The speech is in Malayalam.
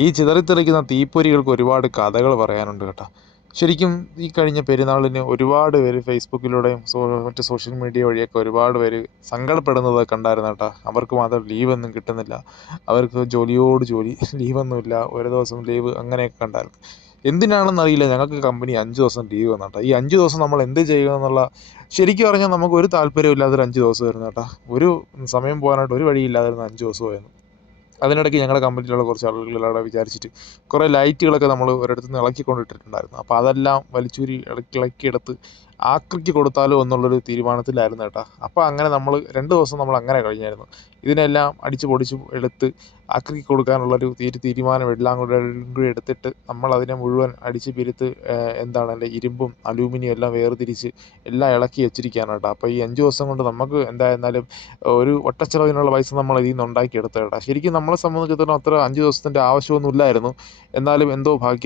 ഈ ചിതറിത്തെറിക്കുന്ന തീപ്പൊരികൾക്ക് ഒരുപാട് കഥകൾ പറയാനുണ്ട് കേട്ടോ. ശരിക്കും ഈ കഴിഞ്ഞ പെരുന്നാളിന് ഒരുപാട് പേര് ഫേസ്ബുക്കിലൂടെയും സോ മറ്റ് സോഷ്യൽ മീഡിയ വഴിയൊക്കെ ഒരുപാട് പേര് സങ്കടപ്പെടുന്നത് കണ്ടായിരുന്നു കേട്ടോ. അവർക്ക് മാത്രം ലീവൊന്നും കിട്ടുന്നില്ല. അവർക്ക് ജോലിയോട് ജോലി ലീവൊന്നുമില്ല. ഒരു ദിവസം ലീവ് അങ്ങനെയൊക്കെ കണ്ടായിരുന്നു. എന്തിനാണെന്നറിയില്ല ഞങ്ങൾക്ക് കമ്പനി അഞ്ച് ദിവസം ലീവ് വന്നു കേട്ടോ. ഈ അഞ്ച് ദിവസം നമ്മൾ എന്ത് ചെയ്യുക എന്നുള്ള ശരിക്കും പറഞ്ഞാൽ നമുക്ക് ഒരു താല്പര്യമില്ലാത്തൊരു അഞ്ച് ദിവസമായിരുന്നു കേട്ടോ. ഒരു സമയം പോകാനായിട്ട് ഒരു വഴിയില്ലാതിരുന്ന അഞ്ച് ദിവസമായിരുന്നു അതിനിടയ്ക്ക് ഞങ്ങളുടെ കമ്പനിയിലുള്ള കുറച്ച് അവിടെ വിചാരിച്ചിട്ട് കുറേ ലൈറ്റുകളൊക്കെ നമ്മൾ ഒരിടത്ത് നിന്ന് ഇളക്കിക്കൊണ്ടിട്ടിട്ടുണ്ടായിരുന്നു. അപ്പോൾ അതെല്ലാം വലിച്ചൂരി ഇളക്കി ഇളക്കിയെടുത്ത് ആക്രിക്ക് കൊടുത്താലോ എന്നുള്ളൊരു തീരുമാനത്തിലായിരുന്നു കേട്ടോ. അപ്പോൾ അങ്ങനെ നമ്മൾ രണ്ട് ദിവസം നമ്മൾ അങ്ങനെ കഴിഞ്ഞായിരുന്നു. ഇതിനെല്ലാം അടിച്ച് പൊടിച്ച് എടുത്ത് ആക്രിക്ക് കൊടുക്കാനുള്ളൊരു തീരു തീരുമാനം എല്ലാം കൂടെ കൂടി എടുത്തിട്ട് നമ്മളതിനെ മുഴുവൻ അടിച്ച് പിരുത്ത് എന്താണ് അതിന്റെ ഇരുമ്പും അലൂമിനിയം എല്ലാം വേർതിരിച്ച് എല്ലാം ഇളക്കി വെച്ചിരിക്കുകയാണ് അപ്പോൾ ഈ അഞ്ച് ദിവസം കൊണ്ട് നമുക്ക് എന്തായിരുന്നാലും ഒരു ഒട്ടച്ചെലവിനുള്ള പൈസ നമ്മൾ ഇതിൽ നിന്ന് ഉണ്ടാക്കിയെടുത്ത കേട്ടോ. ശരിക്കും നമ്മളെ സംബന്ധിച്ചിടത്തോളം അത്ര അഞ്ച് ദിവസത്തിന്റെ ആവശ്യമൊന്നുമില്ലായിരുന്നു എന്നാലും എന്തോ ഭാഗ്യം